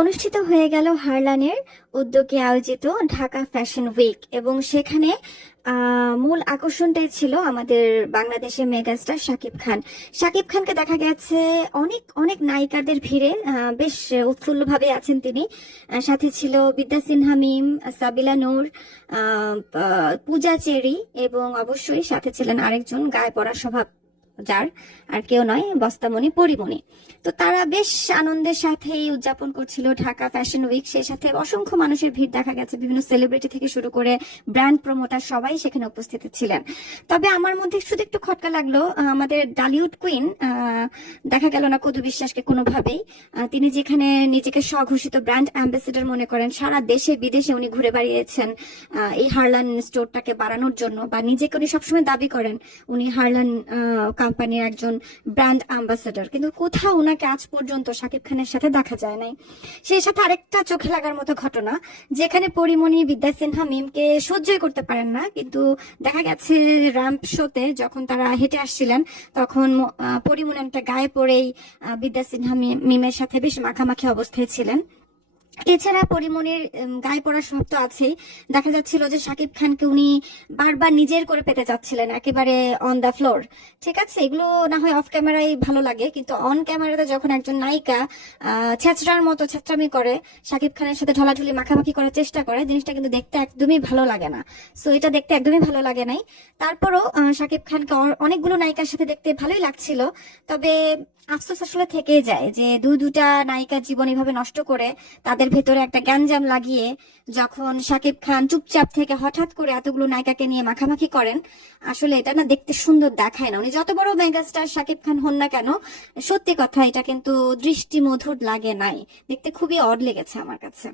অনুষ্ঠিত হয়ে গেল হারলানের উদ্যোগে আয়োজিত ঢাকা ফ্যাশন উইক এবং সেখানে মূল আকর্ষণটাই ছিল আমাদের বাংলাদেশের মেগাস্টার শাকিব খান। শাকিব খানকে দেখা গেছে অনেক অনেক নায়িকাদের ভিড়ে বেশ উৎফুল্ল ভাবে আছেন তিনি। সাথে ছিল বিদ্যা সিনহা মিম, সাবিলা নূর, পূজা চেরি এবং অবশ্যই সাথে ছিলেন আরেকজন গায়ে পড়া স্বভাব, যার আর কেউ নয় বস্তামণি পরিমণি। তো তারা বেশ আনন্দের সাথেই উদযাপন করছিল ঢাকা ফ্যাশন উইক। সেই সাথে অসংখ্য মানুষের ভিড় দেখা গেছে, বিভিন্ন সেলিব্রিটি থেকে শুরু করে ব্র্যান্ড প্রমোটার সবাই সেখানে উপস্থিত ছিলেন। তবে আমার মধ্যে শুধু একটু খটকা লাগলো, আমাদের ডালিউড কুইন দেখা গেল না কদু বিশ্বাসকে কোনোভাবেই। তিনি যেখানে নিজেকে স্বঘোষিত ব্র্যান্ড অ্যাম্বাসেডর মনে করেন, সারা দেশে বিদেশে উনি ঘুরে বেড়িয়েছেন এই হারলান স্টোরটাকে বাড়ানোর জন্য, বা নিজেকে উনি সবসময় দাবি করেন উনি হারলান কোম্পানির একজন ব্র্যান্ড অ্যাম্বাসেডর, কিন্তু কোথাও ওনাকে আজ পর্যন্ত শাকিব খানের সাথে দেখা যায় নাই। সেই সাথে আরেকটা চোখে লাগার মতো ঘটনা, যেখানে পরিমণি বিদ্যা সিনহা মিমকে সহ্যই করতে পারেন না, কিন্তু দেখা গেছে র্যাম্প শোতে যখন তারা হেঁটে আসছিলেন তখন পরিমণি একটা গায়ে পড়েই বিদ্যা সিনহা মিমের সাথে বেশ মাখামাখি অবস্থায় ছিলেন। এছাড়া পরিমণির গায়ে পড়া স্বভাব তো আছেই। দেখা যাচ্ছিল যে শাকিব খানকে উনি বারবার নিজের করে পেতে চাচ্ছিলেন, একেবারে অন দ্য ফ্লোর। ঠিক আছে, এগুলো না হয় অফ ক্যামেরায় ভালো লাগে, কিন্তু অন ক্যামেরাতে যখন একজন নায়িকা ছেঁচড়ার মতো ছেঁচড়ামি করে, শাকিব খানের সাথে ঢলাঢুলি মাখামাখি করার চেষ্টা করে, জিনিসটা কিন্তু দেখতে একদমই ভালো লাগে না। সো এটা দেখতে একদমই ভালো লাগে নাই। তারপরও শাকিব খানকে অনেকগুলো নায়িকার সাথে দেখতে ভালোই লাগছিল। তবে আফসোস আসলে থেকেই যায় যে দুটা নায়িকার জীবন এভাবে নষ্ট করে তাদের ভেতরে একটা গ্যাঞ্জাম লাগিয়ে যখন শাকিব খান চুপচাপ থেকে হঠাৎ করে এতগুলো নায়িকাকে নিয়ে মাখামাখি করেন, আসলে এটা না দেখতে সুন্দর দেখায় না। উনি যত বড় মেগাস্টার শাকিব খান হন না কেন, সত্যি কথা এটা কিন্তু দৃষ্টি মধুর লাগে নাই, দেখতে খুবই অড লেগেছে আমার কাছে।